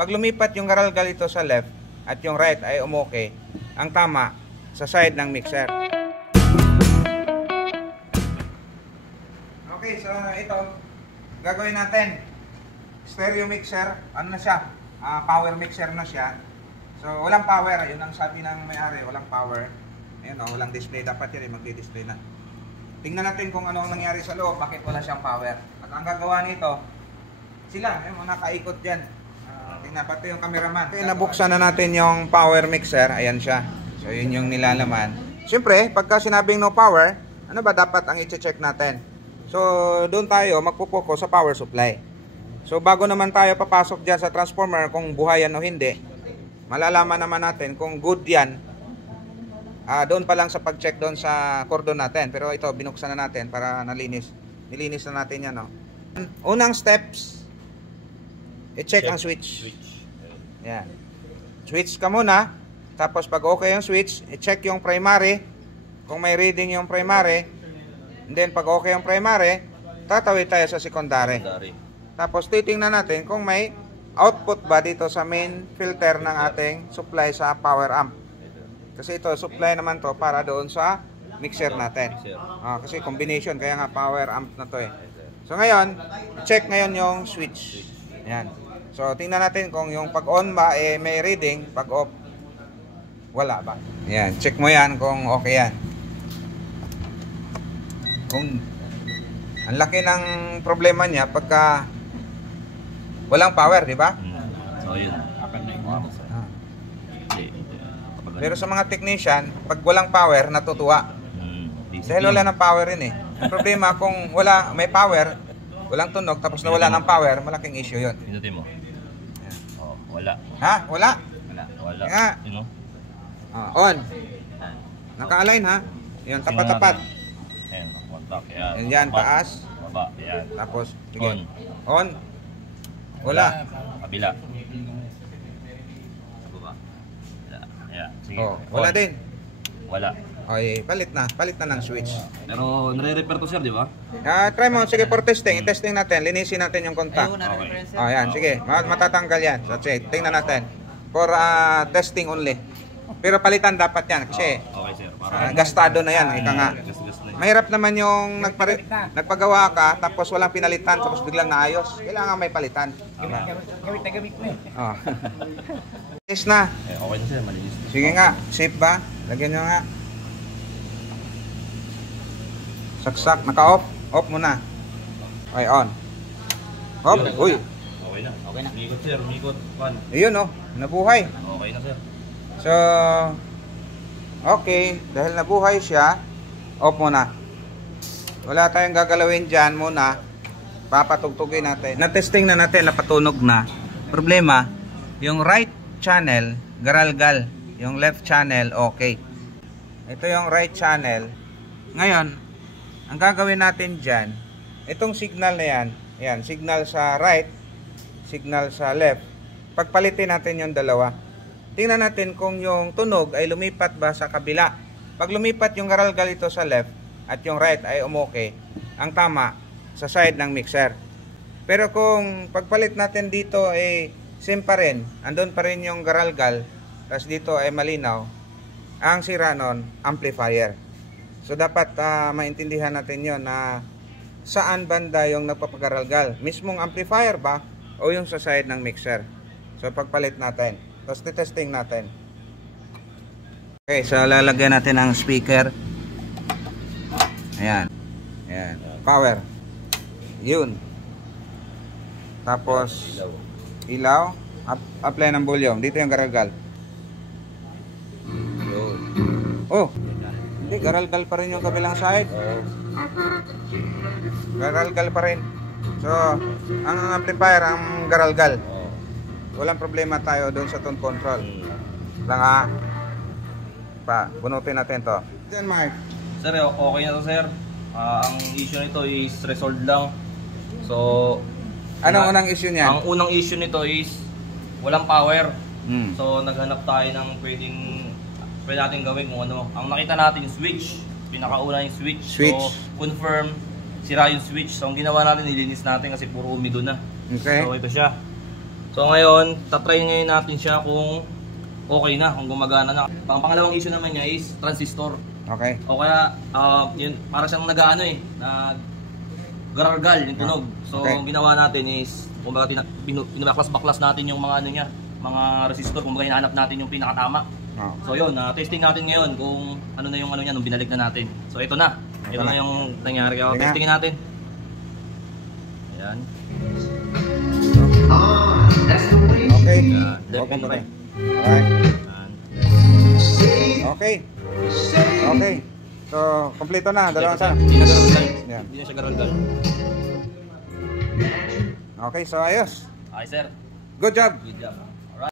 Pag lumipat yung garalgal ito sa left at yung right ay umoke, ang tama sa side ng mixer. Okay, so ito gagawin natin. Stereo mixer, ano na siya? Power mixer na siya. So walang power, yun ang sabi ng may-ari, walang power. Ayun, walang display, dapat yan magdi-display na. Tingnan natin kung ano ang nangyari sa loob, bakit wala siyang power. At ang gagawa nito, sila, yung mga nakaikot dyan. Tingnan, pati yung cameraman. Okay, nabuksan na natin yung power mixer, ayan siya. So yun yung nilalaman. Siyempre, pagka sinabing no power, ano ba dapat ang i-check natin? So doon tayo magpupokus sa power supply. So bago naman tayo papasok dyan sa transformer kung buhay yan o hindi, malalaman naman natin kung good yan. Doon pa lang sa pag-check doon sa cordon natin. Pero ito, binuksan na natin para nalinis. Nilinis na natin yan. No? Unang steps, i-check ang switch. Yan. Switch ka muna. Tapos pag okay yung switch, i-check yung primary. Kung may reading yung primary. And then pag okay yung primary, tatawid tayo sa secondary. Tapos titingnan natin kung may output ba dito sa main filter ng ating supply sa power amp. Kasi ito, supply naman to para doon sa mixer natin. Kasi combination, kaya nga power amp na to eh. So ngayon, check ngayon yung switch. Ayan. So tingnan natin kung yung pag on ba may reading, pag off wala ba. Ayan, check mo yan kung okay yan. Kung ang laki ng problema niya pagka walang power, di ba? So yun. Pero sa mga technician, pag walang power, natutuwa. Dahil wala ng power rin eh. Ang problema, kung may power, walang tunog, tapos nawala ng power, malaking issue yun. Pinutin mo. Oh, wala. Ha? Wala? Wala. Nga. On. Naka-align ha? Yan, tapat-tapat. Ayan, kontak. Yan. Yan, taas. Baba. Yan. Tapos, On. On. Wala. Kabila. Sige. Wala din. Wala. Okay, palit na ng switch. Pero nare-repair to sir, di ba? Try mo, sige for testing. I-testing natin, linisin natin yung contact. Okay. Yan, sige. Matatanggal yan. So, sige, tingnan natin. For testing only. Pero palitan dapat yan kasi okay, sir. gastado na yan, ika nga. Mahirap naman yung nagpagawa ka tapos walang pinalitan tapos biglang naayos. Kailangan may palitan. Gamit na gamit mo eh. Malinis na. Okay na sir, malinis. Sige nga, safe ba? Lagyan nyo nga. Saksak, naka-off. Off muna. Okay, on. Off, uy. Okay na. Okay na. Umikot sir, umikot. Ayun nabuhay. Okay na sir. So, okay. Dahil nabuhay siya, off muna. Wala tayong gagalawin dyan muna. Papatugtugin natin. Na-testing na natin, napatunog na. Problema, yung right channel, garalgal. Yung left channel, okay. Ito yung right channel. Ngayon, ang gagawin natin dyan, itong signal na yan, yan, signal sa right, signal sa left. Pagpalitin natin yung dalawa. Tingnan natin kung yung tunog ay lumipat ba sa kabila. Pag lumipat yung garalgal ito sa left at yung right ay umoke, ang tama sa side ng mixer. Pero kung pagpalit natin dito ay same pa rin, andun pa rin yung garalgal, tapos dito ay malinaw, ang sira nun, amplifier. So dapat maintindihan natin yon na saan banda yung nagpapagaralgal. Mismong amplifier ba o yung sa side ng mixer. So pagpalit natin. Tapos testing natin. Okay, so lalagyan natin ang speaker. Ayan. Ayan. Power. Yun. Tapos ilaw. Apply ng volume. Dito yung garalgal. Oh. Hindi, garalgal pa rin yung kabilang side. Garalgal pa rin. So, ang amplifier, ang garalgal. Walang problema tayo doon sa tone control. Lang bunutin natin to. Then Mark. Sir, okay na to sir. Ang issue nito is resolved lang. So, anong unang issue niyan? Ang unang issue nito is walang power. So, naghanap tayo ng pwede natin gawin kung ano. Ang nakita natin yung switch. Pinakauna yung switch. So, confirm sira yung switch. So, ang ginawa natin, nilinis natin kasi puro umido na. Okay. So, ito siya. So ngayon, tatry ngayon natin siya kung okay na, kung gumagana na. Pangalawang issue naman niya is transistor. Okay. O kaya, yun, para siyang nag-ano eh, nag-garargal yung tunog. So Okay. ang ginawa natin is, kumbaga binaklas-baklas natin yung mga ano niya, mga resistor, kumbaga hinahanap natin yung pinakatama. Oh. So yun, testing natin ngayon kung ano na yung ano niya nung binalik na natin. So ito na. Ito na yung nangyari. Kaya Tingnan. testingin natin. Ayan. Okay. Ayan. Left Open and right. Alright. Ayan. Okay. Okay. So, kompleto na. Dalawang sa. Hindi na garargal. Yan. Hindi na siya garargal. Okay, so ayos. Okay sir. Good job. Good job.